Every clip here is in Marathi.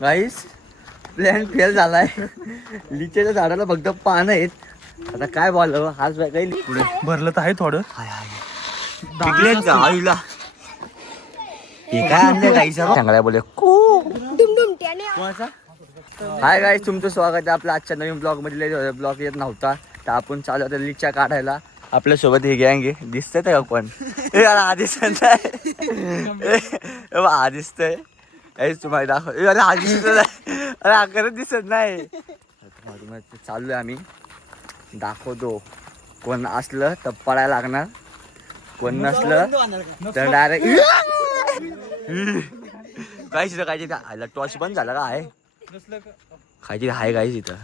गाईस प्लॅन फेल झालाय. लिचेच्या झाडाला फक्त पानं आहेत. आता काय बोलावं, हाच काही पुढे भरलं तर आहे थोडं. पिकलेत का आईला? हे काय आणलं गाईचा चांगला बोले कोणाचा? हाय गाईस, तुमचं स्वागत आहे आपल्या आजच्या नवीन ब्लॉग मध्ये. ब्लॉग येत नव्हता तर आपण चालू होतो लिच्या काढायला. आपल्या सोबत हे गँग आहे. दिसतंय का कोण? हा दिसत नाही. हा दिसतंय. तुम्हाला दाखव. अरे हा दिसत नाही. अरे हा खरंच दिसत नाही. चाललोय आम्ही. दाखवतो. कोण असलं तर पळायला लागणार, कोण नसलं तर डायरेक्ट काहीच काहीच आयला टॉर्च बंद झाला का आहे खायची आहे गाईच इथं.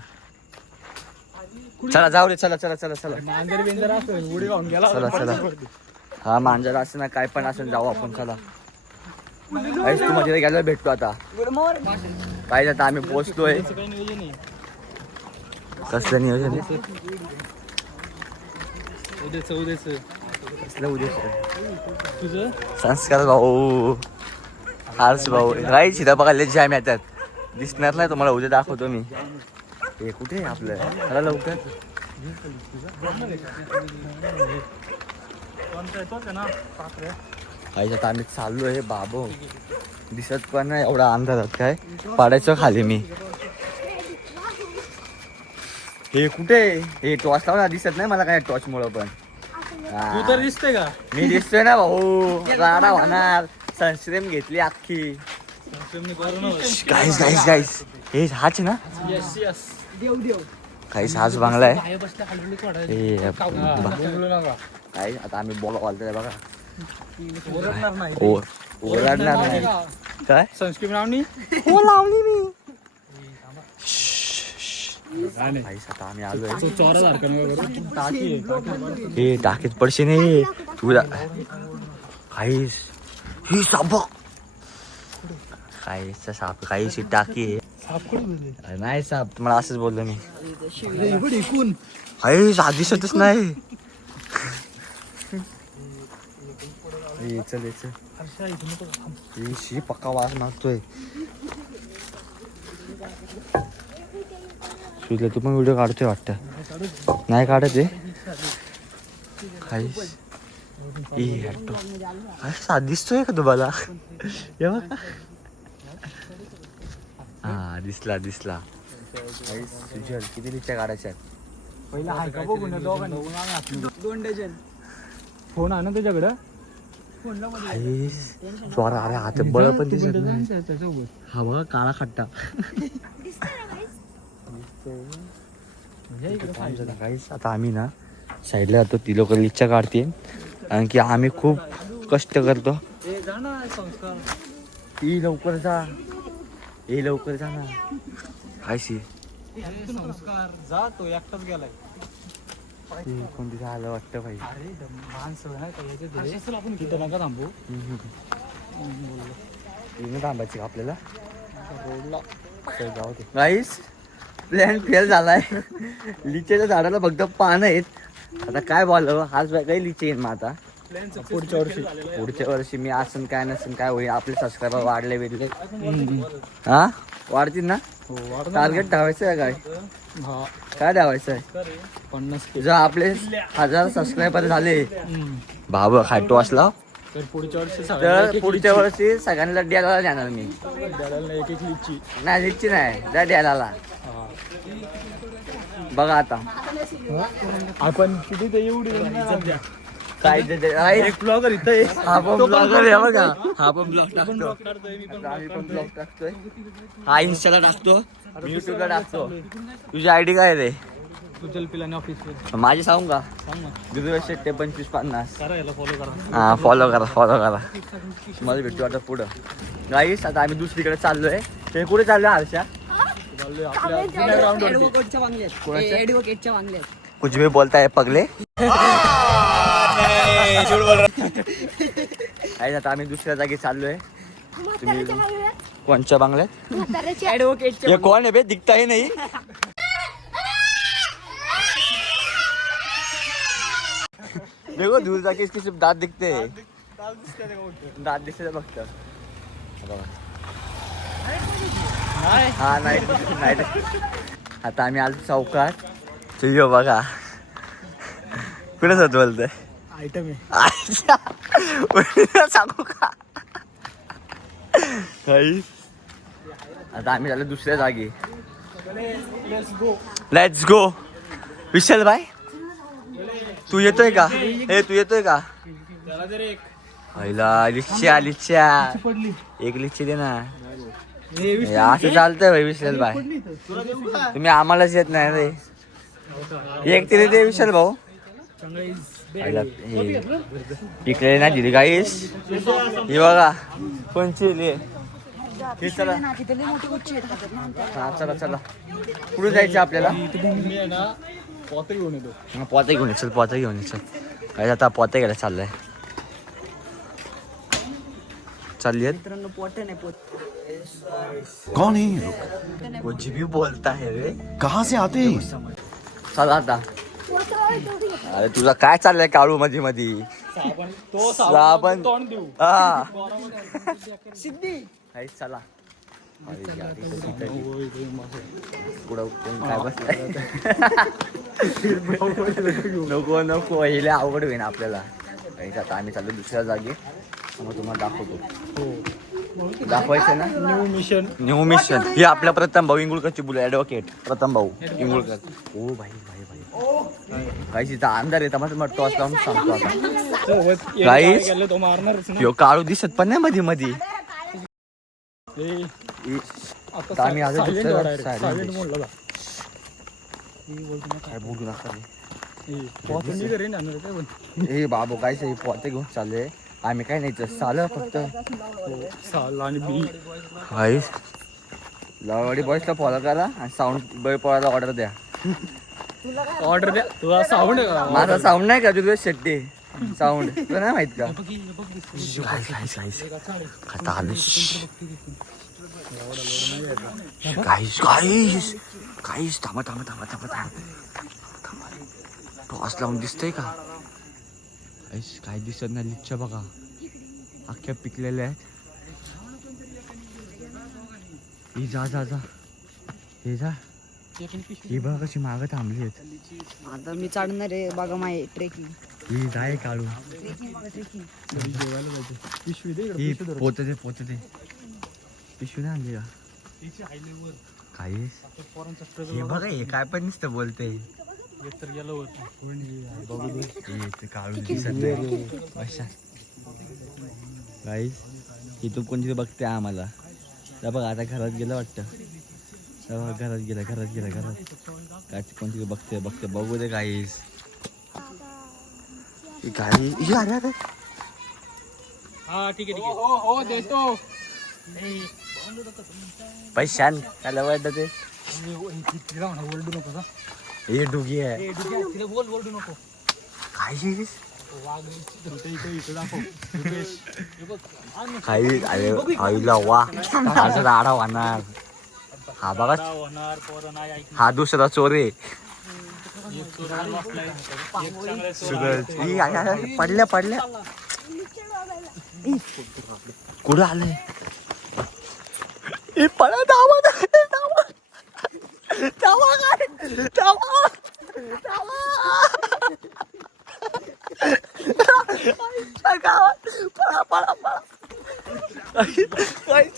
चला जाऊ रे, चला चला चला चला चला चला. हा मांजर असं ना काय पण असं जाऊ आपण. चला काहीच तू मध्ये गेला भेटतो आता. काय आता आम्ही पोहोचतोय. कसलं नियोजन आहे? कसलं उद्या तुझं संस्कार भाऊ, हार्स भाऊ. काही सीधा बघायला जाम येतात. दिसणार नाही तुम्हाला, उद्या दाखवतो मी. हे कुठे आहे आपलं? चला लवकर. काही आता आम्ही चाललो आहे. बाबो दिसत पण नाही एवढा अंधारात. काय पाडायचं खाली मी. हे कुठे? हे टॉर्च लावला दिसत नाही मला काय टॉर्च मुळे पण. तू तर दिसते का? मी दिसतोय ना भाऊ. राडा होणार. सनस्क्रीन घेतली अख्खी. गाईस गाईस गाईस हे हाच ना? काहीच हाच बांगला आहे. काही आता आम्ही बोला बोलतोय बघा. ओरडणार नाही काय? सनस्क्रीन लावणी हो लावली मी. आता आम्ही आलोय. हे टाकीत पडशे नाही तुला. काहीच ही साप काहीच साप काहीच टाकी आहे. नाही साप तुम्हाला असंच बोललो मी. काहीच दिसतच नाही. चल पक्का वास मागतोय. सुजले तू पण व्हिडिओ काढतोय वाटतं. नाही काढत आहे. दिसतोय का तुम्हाला? हा दिसला दिसला. किती रिक्षा काढायच्या? दोन डझन फोन आहे ना तुझ्याकडं? चोरा. अरे हात बळ पण दिसत नाही. हा बघा काळा खट्टा. आता आम्ही ना साईडला जातो. ती लोक लिच्च्या काढते कारण की आम्ही खूप कष्ट करतो. ती लवकर जा. हे लवकर जा ना. कायशी जा तो एकटाच गेलाय. कोणती झालं वाटतं भाई. आपण तिथं नका थांबू. थांबायची का आपल्याला? गाईस प्लॅन फेल झालाय. लिचेच्या झाडाला फक्त पानं आहेत. आता काय बोलावं, हाच काही लिचे येईल. मग आता पुढच्या वर्षी मी असं काय नसेल काय होईल. आपले सबस्क्रायबर वाढले भेटले. हा वाढतील ना? टार्गेट ठेवायचं आहे काय? काय ठेवायचं आहे? 50 जर आपले 1000 सबस्क्रायबर झाले बाबा काय टॉस लाव. तर पुढच्या वर्षी सगळ्यांना द्यायला जाणार मी. नाही लिच्ची नाही त्या द्यायला. बघा आता आपण किती ते एवढी काय ब्लॉगर इथं. हा पण ब्लॉगर आहे बघा. हा पण ब्लॉग टाकतोय. हा इंस्टाला टाकतो, युट्यूबला टाकतो. तुझी आयडी काय रे? सुजल पिलानी ऑफिस. माझी सांगू का? सांग ना. गुरुवेश शेट्टे 2550. करा याला फॉलो करा. हा फॉलो करा. मला भेटू आता पुढं. गाईस आता आम्ही दुसरीकडे चाललोय. ते कुठे चाललोय हर्षा? कुछ भी बोलता है पगले. आता आम्ही दुसऱ्या जागी चाललोय. तुम्ही कोणच्या बांगल्यात? हे कोण आहे बे? दिखता ही नाही. देखो दूर जाके इसके सिर्फ दांत दिखते हैं. दांत दिसते फक्त. हा नाही आता आम्ही आलो चौकात. तुझ्या बघा कुठे जात बोलतोय आयटम आहे. अच्छा सांगू का काही. आता आम्ही झालो दुसऱ्या जागी. Let's go. विशाल भाई तू येतोय का? तू येतोय का? पहिला लिच्छा एक लिच्ची दे ना. असं चालतंय भाई विशाल भाई. तुम्ही आम्हालाच येत नाही रे. एक तरी दे विशाल भाऊ. पिकले ना दिली गाईस. हे बघा कोणची हे चला हा चला पुढे जायचं आपल्याला. पोते घेऊन येतो. पोते घेऊन चल काय आता पोते घ्यायला चाललंय. चालली मित्रांनो पोटे नाही पोत. कौन है ये लोग? कुछ भी बोलता है रे. कहाँ से आते हैं? चला आता. अरे तुझा काय चाललंय काळू मध्ये साबण हा सिद्धी काहीच चला. पुढं कोण काय बसलाय. नको हिले अवघड होईन आपल्याला. आता आम्ही चाललो दुसऱ्या जागी. मग तुम्हाला दाखवतो. दाखवायचं ना. न्यू मिशन हे आपल्या प्रथम भाऊ इंगुळकरची बुल ॲडव्होकेट प्रथम भाऊ इंगुळकर. ओ भाई काही तिथं अंधार येतं मग टॉस लावून सांगतो आता. गाईस ह्यो काळू दिसत पण नाही मध्ये आम्ही आज काय बोलू नका हे बाबू काय पोते घेऊन चालले. आम्ही काय नाही चाल फक्त लावाडी बॉयसला फॉलो करा आणि साऊंड बॉय पॉयला ऑर्डर द्या. तुला साऊंड माझा साऊंड नाही का तुझं शेट्टी साऊंड तुला नाही माहित का? काहीच थांबा टॉस लावून दिसतंय का? काय दिसत नाही. लिच्च्या बघा अख्ख्या पिकलेल्या आहेत. ही जा हे जा ही बघा कशी मागं थांबली आहेत. आता मी चढणार आहे बघा माय ट्रेकिंग. ही जाय काढू ही पोत दे पिशवी नाही आणली का? काही हे बघा हे काय पण नुसतं बोलते. काढू दिसत नाही. गाईस इथून कोणतरी बघते आम्हाला. बघा आता घरात गेलं वाटतं. घरात गेला काय कोणतरी बघते बघू दे गाईस. गाडी अरे हा ठीक आहे हो देतो. पैशान त्याला वाटत ते ओरडू नको का? हे डुगी आहे ओरडू नको. काय दाखव. काही आईला वा राडा होणार. हा बघा हा दुसरा चोर आहे. पडल्या कुठं आलंय पडा धावा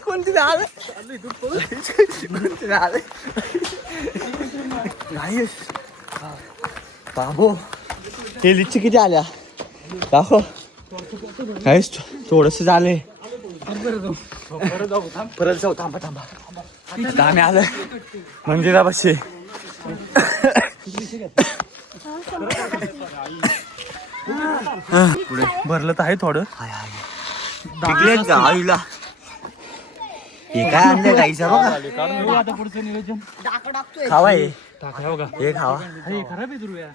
कोणती आलं बाबू हे लिच्ची किती आल्या दाखव. काहीच थोडस झालंय. परत जाऊ थांबा आता आम्ही आलोय मंदिरापाशी. पुढे भरलं तर आहे थोडं. आईला हे काय आणलं गाईचा बघा. खावा हे खावा. खराब आहे ध्रुया.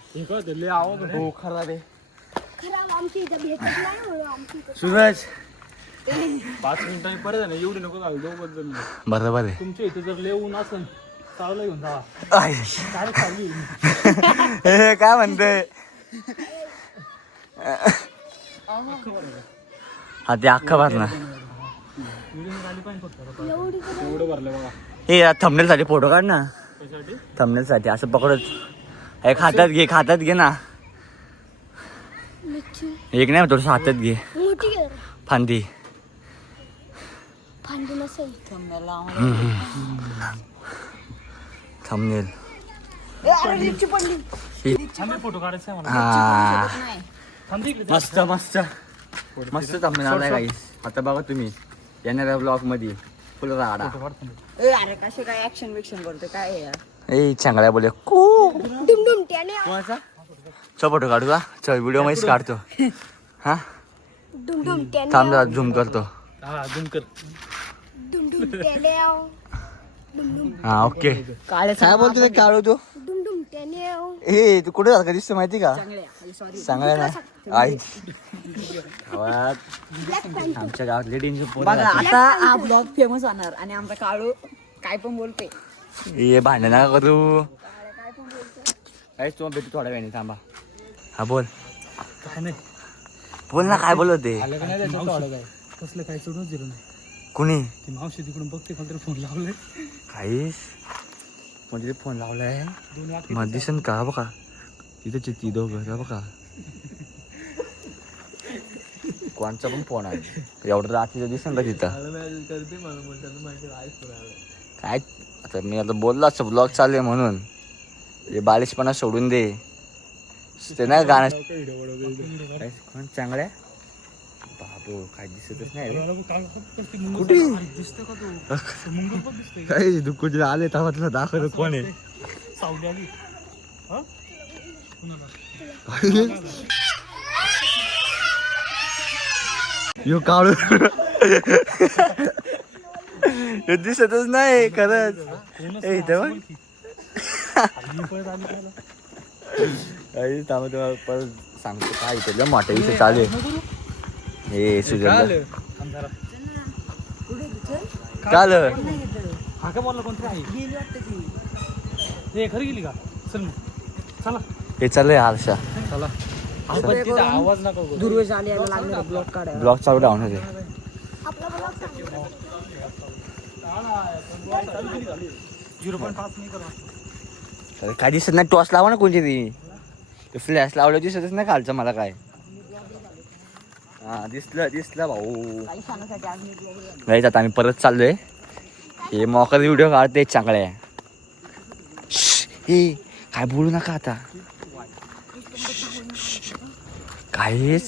हो खराब आहे. सूरज 5 मिनिटांनी परत आहे ना एवढी नको घाल. दोघं जण बरोबर आहे. तुमच्या इथे जर लेऊन असेल चावला घेऊन जावा. हे काय म्हणते हा ते अख्खा भरणार. एवढं भरलं बघा. हे थंबनेल साठी फोटो काढ ना. थंबनेल साठी असं पकडत एक हातात घे ना. एक नाही थोडस हातात घे फांदी. थंबनेल फोटो काढायचा आहे मला. हा मस्त मस्त मस्त थंबनेल आलाय गाईस. आता बघा तुम्ही येणाऱ्या ब्लॉग मध्ये फुल राडा. अरे कसे काय ऍक्शन बिक्शन करतो काय आहे यार. ए चांगल्या बोले कोणाचा फोटो काढू का. चल व्हिडिओ मध्येच काढतो. हा थांब जरा झूम करतो. हा झूम कर. हा ओके. काय बोलतो ते काढू तू. ए तू कुठे का दिसतो माहिती का. चांगल्या ना आई गावात आमच्या गावात लेडींची बघा आता हा ब्लॉग फेमस होणार आणि आमचा काळू काय पण बोलते. ये भांडण नका करू. काहीच तुम्हाला भेटू थोड्या वेळाने. थांबा. हा बोल काय नाही बोल ना काय बोलत ते. आलं का नाही त्याच्यात थोडं काय कसलं काय सोडूनच दिलं नाही. कुणी ती मावशी तिकडून बघते कोणतरी फोन लावले. काहीच म्हणजे ते फोन लावलाय. दोन लाख मग दिसन का बघा तिथे ती दोघं बघा. कोणचा पण फोन आहे एवढं रात्रीचं दिसन का तिथं. काय आता मी आता बोललो असं ब्लॉग चालू आहे म्हणून. हे बालिशपणा सोडून दे. ते नाही गाणं कोण चांगलं आहे बाबू. काय दिसतच नाही रे. कुठे दिसतं का तो मुंगल पण दिसतंय. काय दुःख आले तेव्हा तुला दाखवतो कोण आहे. सावली आली. हा यो काढू दिसतच नाही खरंच. परत सांगतो काय इथे मोठा विषय चालू आहे. हे सुजल काल हा का बोलला कोणतरी आहे. हे खरी गेली का. चल मग चला. हे चाललंय हर्षा. चला तिथे आवाज नका करू. दुर्वेश आले यायला लागणार ब्लॉग काढायला. ब्लॉग चालू डाऊन होते. 0.5 नाही करा. काय दिसत नाही. टॉस लावा ना कोणती ती फ्लॅश लावलं दिसतच नाही खालचं मला काय. हा दिसलं भाऊ. काही सांगण्यासाठी आज मी vlog ला- नाही आता आम्ही परत चाललोय. हे मोकर व्हिडिओ काढते चांगले आहे. हे काय बोलू नका आता. काहीच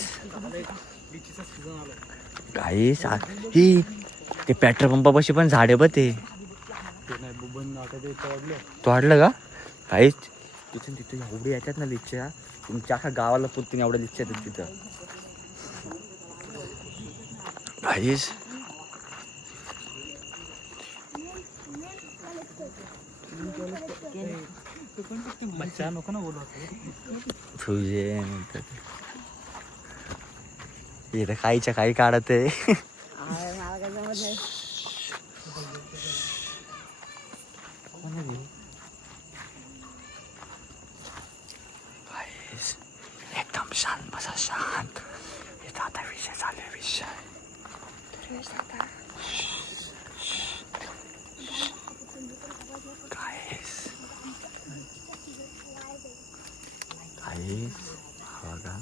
ही ते पेट्रोल पंपापाशी पण झाडे बघ ते तोडलं का. काहीच तिथून तिथं एवढे येतात ना लिच्च्या. तुमच्या अख्या गावाला पुरतीन एवढ्या लिच्च्या येतात तिथं. काहीच बच्चा नको ना बोलू. तुझे इथं काहीच्या काही काढत आहे. अरे मला काय जमत नाही. एकदम शांत बसा शांत. इथं आता विषय चालू आहे. विषय काहीच बघा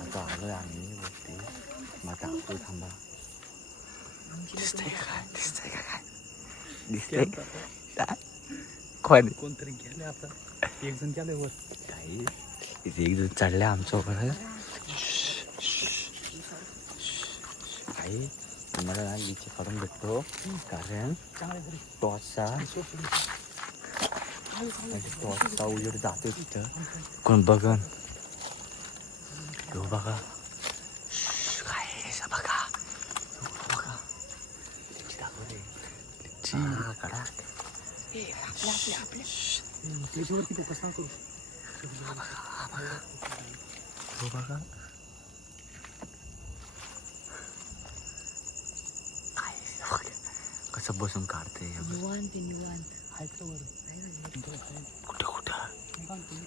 आता आलोय आम्ही वरती. मग टाकतो थांबा. दिसतंय का काय दिसतंय कोण कोणतरी गेले आता. एक जण गेले वर. काही इथे एक जण चढले आमच्यावर. काही तुम्हाला ना लिचे काढून भेटतो कारण टॉसचा उजेड जातो तिथं. कोण बघन तो बघा. काय बघा बघा कडा. त्याच्यावरती फोकस ना करू. तो बघा कसं बसून काढते. निवांत निवांत. आहेत का वर. कुठं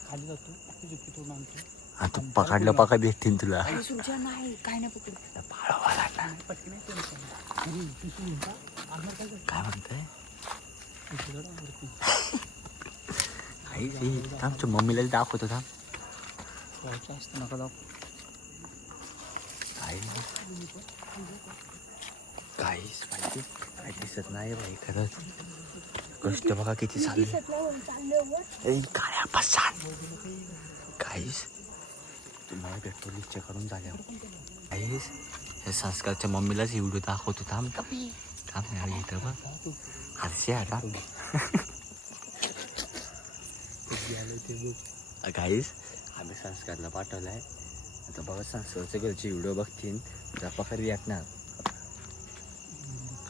खाली जातो. झुकी तोडून आणतो. आता पकडलं भेटतील तुला. अरे सुरजा नाही काय नाही पकडू. काय म्हणताय. आमच्या मम्मीला दाखवतो थांब. जास्त नका दाखव. काहीच माहिती काय दिसत नाही भाई खरंच. गोष्ट बघा किती चालली. काळ्या पसार काहीच तुम्हाला भेटतो लिस्ट करून झाल्यावर. काहीच हे संस्कारच्या मम्मीलाच व्हिडिओ दाखवतो थांब थांब नाही इथं बघ हरशी आता काहीच आम्ही संस्कारला पाठवलाय. आता बघा संस्कारच्या घरचे व्हिडिओ बघतील त्या पकड रिॲक्टणार.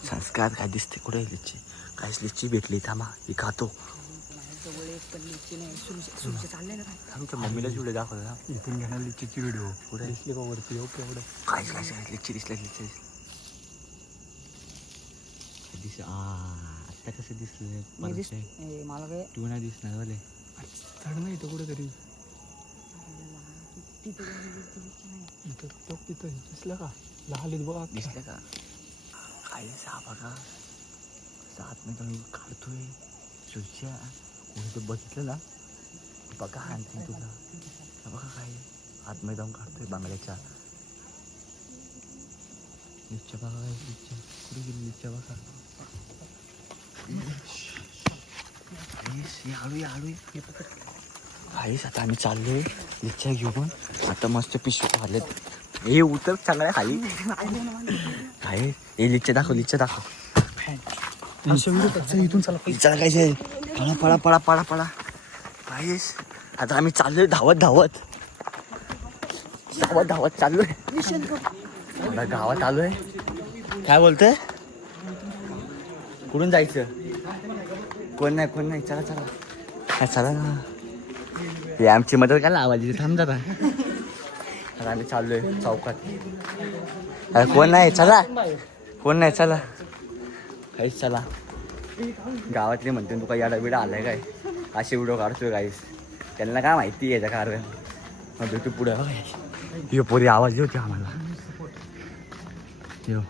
संस्कार काय दिसते कुठे लिच्ची काहीच लिच्ची भेटली थांबा ही खातो. आमच्या मम्मीलाच व्हिडिओ दाखवला इथून घेणार लिचीची व्हिडिओ कुठे दिसली का वरती ओके एवढं काहीच काहीच लिच्ची दिसलं लिच्ची दिस आत्ता कसं दिसलं मला काय तू नाही दिसणार वाले. चढ नाही इथं कुठेतरी इथं तिथं दिसलं का लहालीत बघा दिसलं का काहीच हा बघा सात मी जाऊन काढतोय सुच्या कोणी ते बघितलं ना बघा आणखी तुला बघा काय आतमध्ये जाऊन काढतोय बांगड्याच्या लिच्च्या बघा काय लिच्च्या कुठे गेली लिच्च्या बघा. काहीच आता आम्ही चाललोय लिच्च्या घेऊन. आता मस्त पिशवी आलेत हे उतर चांगल्या खाली काय हे लिच्च्या दाखव लिच्च्या दाखव. इथून चला लिच्च्या काय पळा पळा पळा पळा पळा काहीच आता आम्ही चाललोय धावत धावत धावत धावत चाललोय. आता गावात आलोय. काय बोलतोय कुठून जायचं कोण नाही चला चला काय चला ना. हे आमची मदत काय आवाज येते थांब जरा. आता आम्ही चाललोय चौकात. कोण नाही चला कोण नाही चला काहीच चला. गावातले म्हणते तू काय याडा बिडा आलाय काय असे व्हिडिओ काढतोय काहीच त्यांना काय माहिती आहे याचं कारण. मग तू पुढे ये पोरी आवाज होती आम्हाला येऊ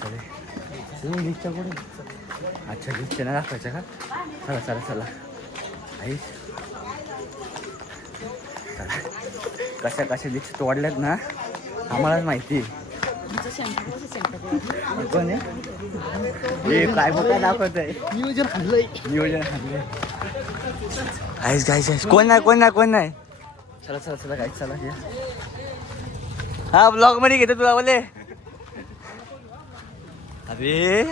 चले लिस्टच्या पुढे. अच्छा लिस्टच्या नाही दाखवायचं का चला चला चला काहीच कशा कशा लिस्ट तोडल्यात ना आम्हालाच माहिती. कोण आहे काय बघा दाखवत आहे नियोजन हल्लंय काहीच काहीच कोण नाही चला चला चला काहीच चला या हा ब्लॉग मध्ये घेतो तुला बोले. अरे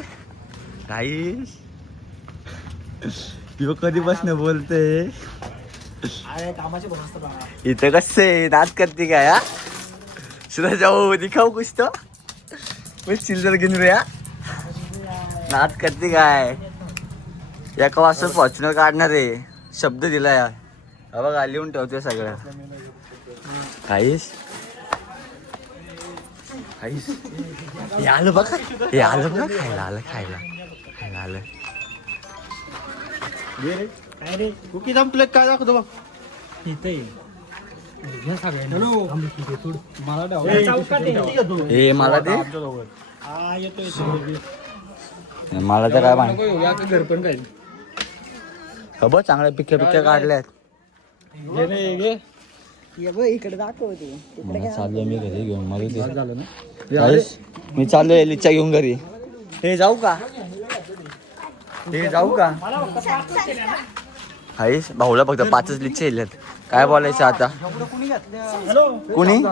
काहीच तू कधीपासून बोलते इथं कसं आहे नाच करते काय हा सुद्धा जाऊ दिखाऊ कुछ तो चिल्लर घेऊन रे नाच करते काय एका वाजता फॉर्च्युनर काढणार आहे शब्द दिला या बघा लिहून ठेवतोय सगळं काहीच काहीच हे आलं बघा खायला आलं कुकी जाऊन तुला काय दाखवतो बघ इथे हे मला ते मला तर काय माहिती घर पण काय खबर चांगल्या पिक्या काढल्यात. इकडे दाखवते मला चाललोय मी घरी घेऊन मला झालं ना मी चाललोय लिच्च्या घेऊन घरी. हे जाऊ का हाईस भाऊला फक्त 5च लिच्चे येल्यात. काय बोलायचं आता कुणी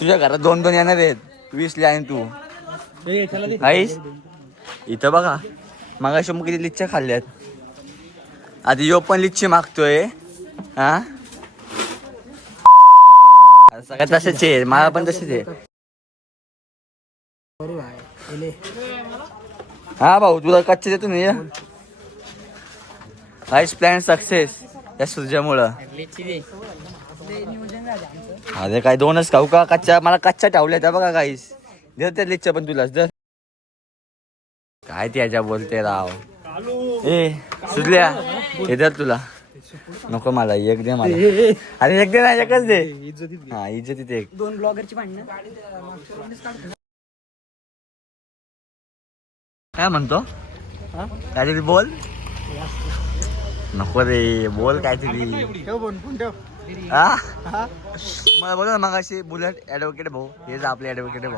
तुझ्या घरात 2-2 येणार आहेत 20 ला आहे तू हाईस. इथं बघा मागाशी मग किती लिच्च्या खाल्ल्यात. आधी यो पण लिच्ची मागतोय हा सगळ्यात तसेच आहे मला पण तसेच आहे. हा भाऊ तुला कच्चे देतो ना काहीच प्लॅन सक्सेस या सूर्यामुळं. अरे काय 2च खाऊ का कच्च्या मला कच्च्या ठेवल्या त्या बघा काहीच दे त्या लिच्च्या पण तुलाच दर काय त्याच्या बोलते राव. ए सुजल्या हे दर तुला नको मला एक दे मला. अरे एक दे ना एकच दे हा इज्जतीत एक 2 ब्लॉगरची भांडणं काय म्हणतो काहीतरी बोल. नको रे बोल काहीतरी. हा मला बोला ना मग अशी बुलेट ऍडव्होकेट भाऊ हेच आपले ऍडव्होकेट भाऊ.